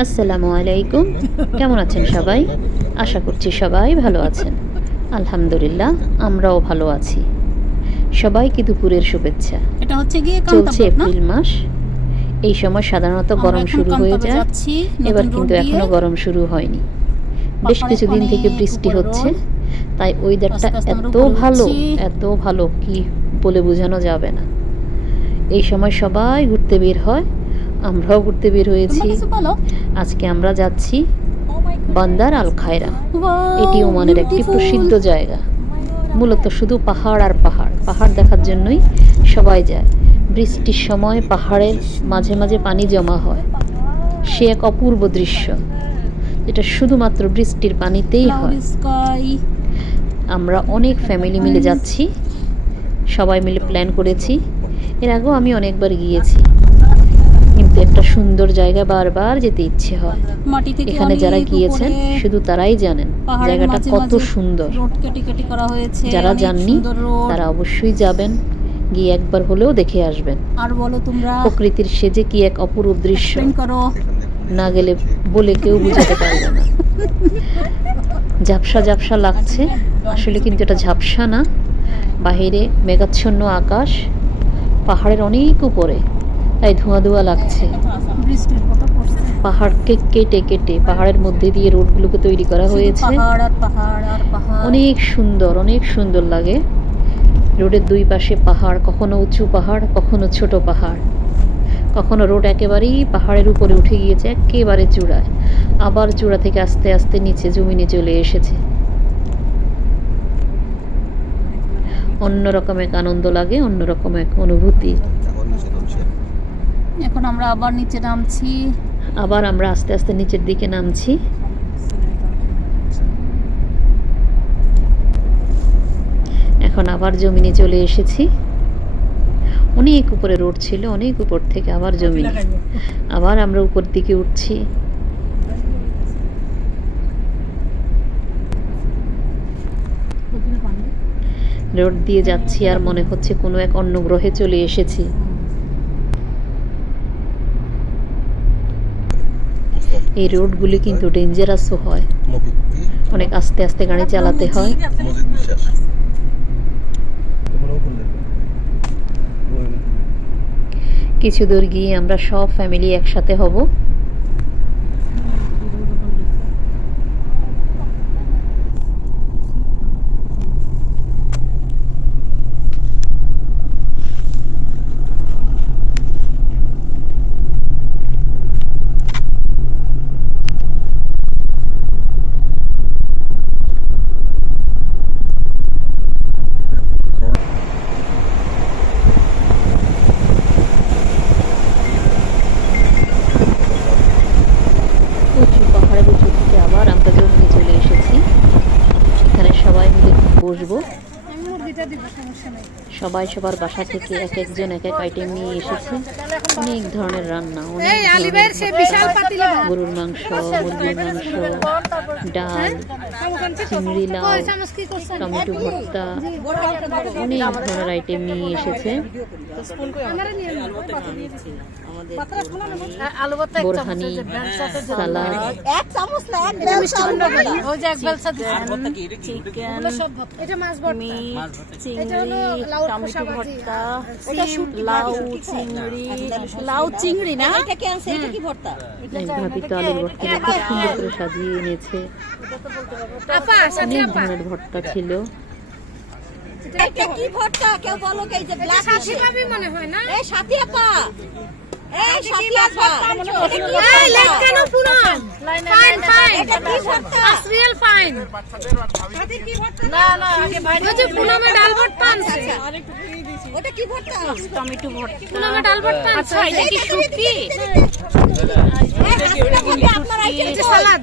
আসসালামু আলাইকুম। কেমন আছেন সবাই? আশা করছি সবাই ভালো আছেন। আলহামদুলিল্লাহ, আমরাও ভালো আছি। সবাইকে দুপুরের শুভেচ্ছা। এটা হচ্ছে গিয়ে চলছে কামতাপুর না? এপ্রিল মাস। এই সময় সাধারণত গরম শুরু হয়ে যায়। এবার কিন্তু এখনো গরম শুরু হয়নি। বেশ কিছুদিন থেকে বৃষ্টি হচ্ছে, তাই ওয়েদারটা এত ভালো কি বলে বোঝানো যাবে না। এই সময় সবাই ঘুরতে বের হয়, আমরাও ঘুরতে বের হয়েছি। আজকে আমরা যাচ্ছি বান্দার আল খায়রা। এটি ওমানের একটি প্রসিদ্ধ জায়গা। মূলত শুধু পাহাড় আর পাহাড়, পাহাড় দেখার জন্যই সবাই যায়। বৃষ্টির সময় পাহাড়ের মাঝে মাঝে পানি জমা হয়, সে এক অপূর্ব দৃশ্য, যেটা শুধুমাত্র বৃষ্টির পানিতেই হয়। আমরা অনেক ফ্যামিলি মিলে যাচ্ছি, সবাই মিলে প্ল্যান করেছি। এর আগেও আমি অনেকবার গিয়েছি, কিন্তু একটা সুন্দর জায়গা বারবার যেতে ইচ্ছে হয়। এখানে যারা গিয়েছেন শুধু তারাই জানেন জায়গাটা কত সুন্দর। যারা যাননি তারা অবশ্যই যাবেন, গিয়ে একবার হলেও দেখে আসবেন। আর বলো তোমরা, প্রকৃতির সেজে কি এক অপরূপ দৃশ্য, না গেলে বলে কেউ বুঝাতে পারবে না। ঝাপসা ঝাপসা লাগছে, আসলে কিন্তু এটা ঝাপসা না। বাহিরে মেঘাচ্ছন্ন আকাশ, পাহাড়ের অনেক উপরে, তাই ধোঁয়া ধোঁয়া লাগছে। পাহাড়কে কেটে কেটে পাহাড়ের মধ্যে দিয়ে রোডগুলোকে তৈরি করা হয়েছে। অনেক সুন্দর লাগে। রোডের দুই পাশে পাহাড়, কখনো উঁচু পাহাড়, কখনো ছোট পাহাড়, কখনো রোড একেবারেই পাহাড়ের উপরে উঠে গিয়েছে একেবারে চূড়ায়, আবার চূড়া থেকে আস্তে আস্তে নিচে জমিনে চলে এসেছে। অন্যরকম এক আনন্দ লাগে, অন্যরকম এক অনুভূতি। এখন আমরা আবার নিচে নামছি, আবার আমরা আস্তে আস্তে নিচের দিকে নামছি। এখন আবার জমিনে চলে এসেছি। অনেক উপরে রোড ছিল, অনেক উপর থেকে আবার জমিনে, আবার আমরা উপর দিকে উঠছি। রোড দিয়ে যাচ্ছি আর মনে হচ্ছে কোনো এক অন্য গ্রহে চলে এসেছি। এই রোডগুলি কিন্তু ডেঞ্জারাসও হয়, অনেক আস্তে আস্তে গাড়ি চালাতে হয়। কিছু দূর গিয়ে আমরা সব ফ্যামিলি একসাথে হব। বসবো। সবাই সবার বাসা থেকে এক একজন এক এক আইটেম নিয়ে এসেছে। অনেক ধরনের রান্না, গরুর মাংস, মুরগির মাংস, ডাল, চিংড়ি, লাউ, টমেটো ভর্তা, অনেক ধরনের আইটেম নিয়ে এসেছে। বোরহানি, সালাদ, লাউ চিংড়ি না, ভাবি তো আলুর ভর্তা খুব সুন্দর করে সাজিয়ে এনেছে। অনেক ধরনের ভর্তা ছিল। টমেটো ভর্তা, সালাদ,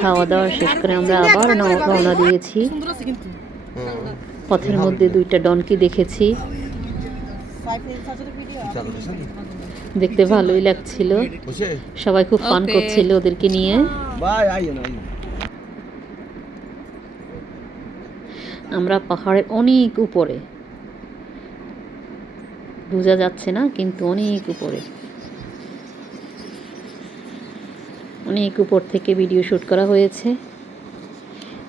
খাওয়া দাওয়া শেষ করে আমরা আবার রওনা দিয়েছি। পথের মধ্যে দুইটা ডনকি দেখেছি, দেখতে ভালোই লাগছিল। সবাই খুব ফান করছিল ওদেরকে নিয়ে। আমরা পাহাড়ের অনেক উপরে, বোঝা যাচ্ছে না কিন্তু অনেক উপরে, অনেক উপর থেকে ভিডিও শ্যুট করা হয়েছে।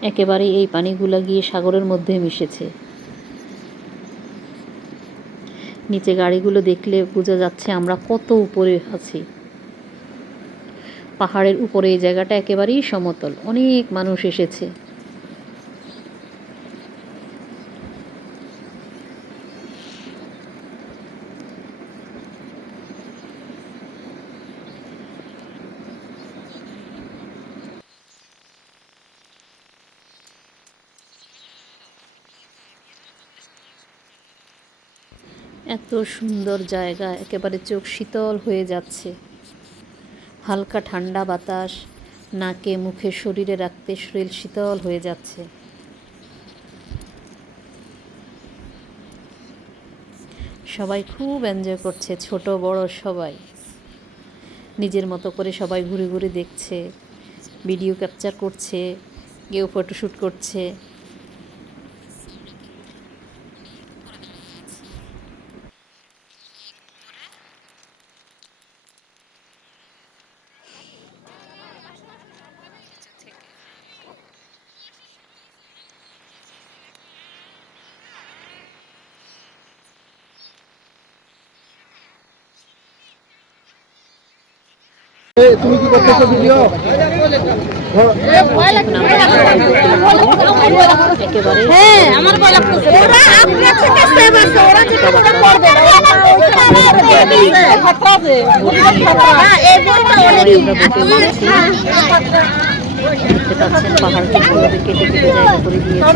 একেবারে এই পানিগুলা গিয়ে সাগরের মধ্যে মিশেছে। নিচে গাড়িগুলো দেখলে বোঝা যাচ্ছে আমরা কত উপরে আছি। পাহাড়ের উপরে এই জায়গাটা একেবারেই সমতল, অনেক মানুষ এসেছে। এত সুন্দর জায়গা, একেবারে চোখ শীতল হয়ে যাচ্ছে। হালকা ঠান্ডা বাতাস নাকে মুখে শরীরে রাখতে শরীর শীতল হয়ে যাচ্ছে। সবাই খুব এনজয় করছে, ছোট বড় সবাই নিজের মতো করে সবাই ঘুরে ঘুরে দেখছে, ভিডিও ক্যাপচার করছে, কেউ ফটোশ্যুট করছে। তুমি কি করতেছো ভিডিও? হ্যাঁ আমার ভয় লাগতেছে। ওরা আপনার থেকে সেভ আছে, ওরা যেটা মনে করবে না খতরা আছে। হ্যাঁ এই বলটা অনেক দেখতে পাচ্ছেন পাহাড়কে কিভাবে কেটে কেটে জায়গা করে দিয়েছে।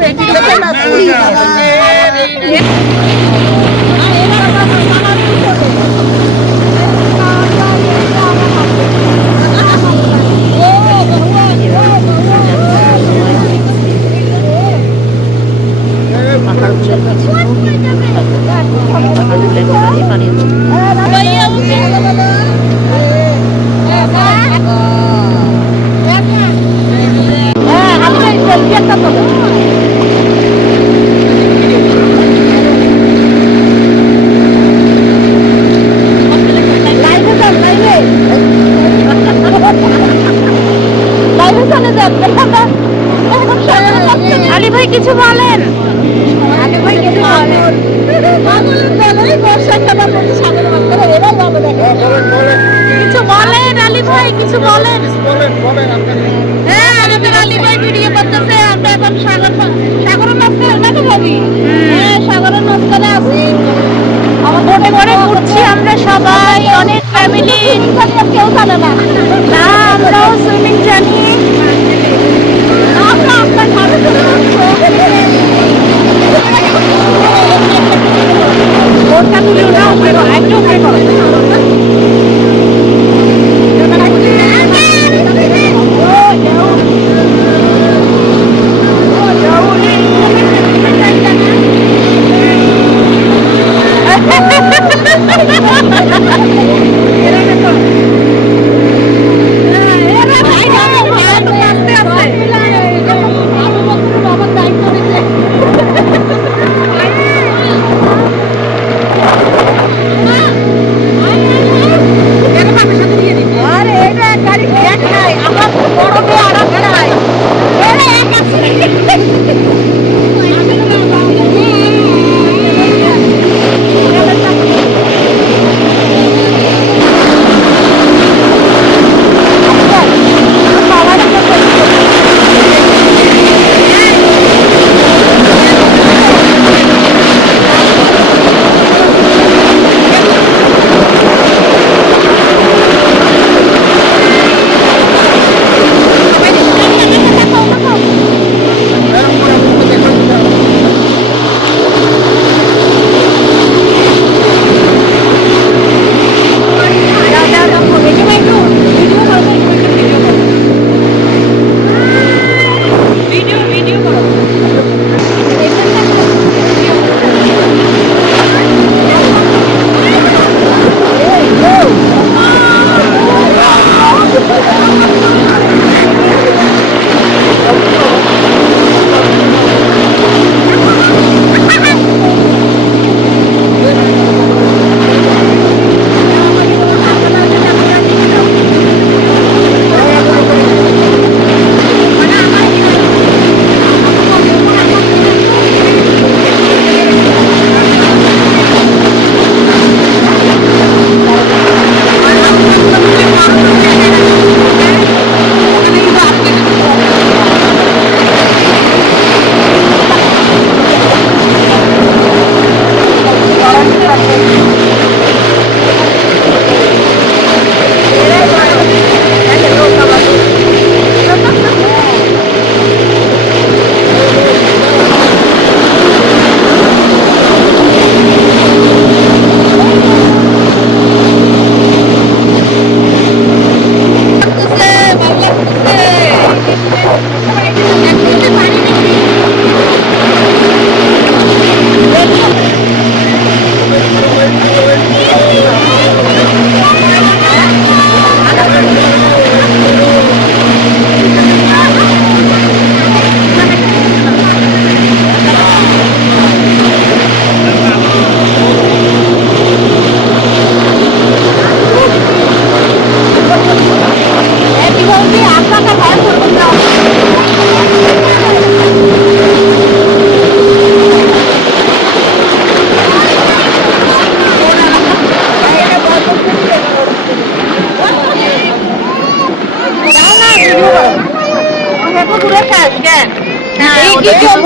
আলী ভাই কিছু বলেন, আলী ভাই কিছু বলেন। কিছু বলেন আলী ভাই, কিছু বলেন। হ্যাঁ আমাদের আলী ভাই ভিডিও করতেছে, আমরা এখন সাগরের মাঝখানে নাকি ভাবি, হ্যাঁ সাগরের মাঝখানে আছি, বোটে করে ঘুরছি আমরা সবাই, অনেক ফ্যামিলি। কেউ জানে না, না আমরাও সুইমিং জানি। আমরা আপনার ঘরে চলে বোটটা তুলে ওঠাও, একটু উপরে করো।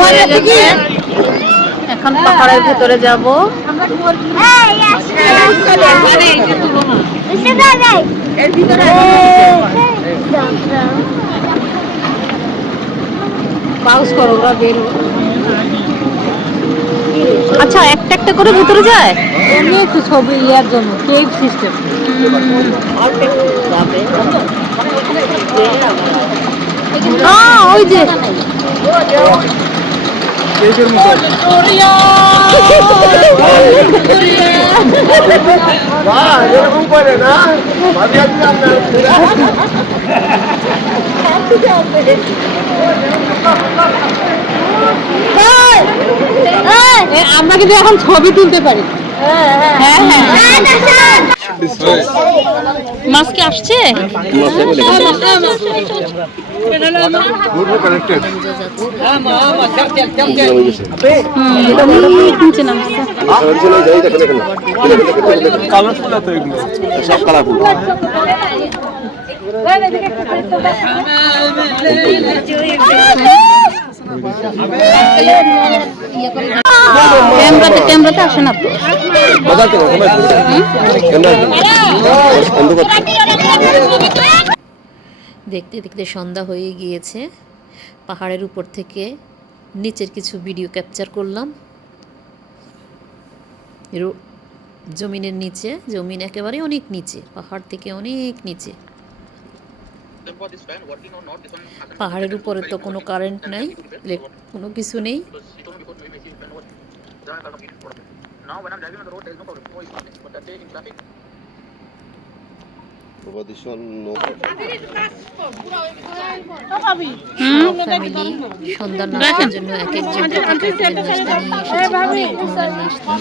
হয়ে গেছে, এখন পাহাড়ের ভিতরে যাব। পাউজ করো, ওরা বের। আচ্ছা, একটা একটা করে ভিতরে যায় এমনি একটু ছবি ইয়ার জন্য, কেভ সিস্টেম। ওই যে কেকের মতো বাহ, এরকম করে না ভাবি আমরা কিন্তু এখন ছবি তুলতে পারি। হ্যাঁ হ্যাঁ, মাছ কি আসছে? নিচে নামছে। সব কালারফুল। ক্যামেরাতে আসে না তো। দেখতে দেখতে সন্ধ্যা হয়ে গিয়েছে। পাহাড়ের উপর থেকে নিচের কিছু ভিডিও ক্যাপচার করলাম। জমিনের নিচে, জমিন একেবারে অনেক নিচে, পাহাড় থেকে অনেক নিচে। পাহাড়ের উপরে তো কোনো কারেন্ট নাই, কোনো কিছু নেই। ফ্যামিলি সন্ধ্যার নাস্তার জন্য এক একজন নাস্তা নিয়ে এসেছে, অনেক ধরনের নাস্তা।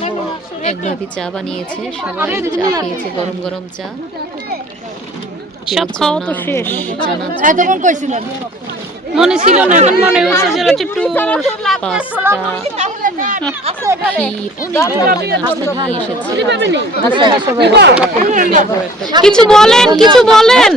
এক ভাবি চা বানিয়েছে, সবাই চা খেয়েছে, গরম গরম চা। সব খাওয়া তো শেষ। এতক্ষণ কইছিলেন মনে ছিল না, এখন মনে হচ্ছে যে একটু পাস্তা, ক্ষীর, অনেক ধরনের নাস্তা নিয়ে এসেছে। কিছু বলেন, কিছু বলেন।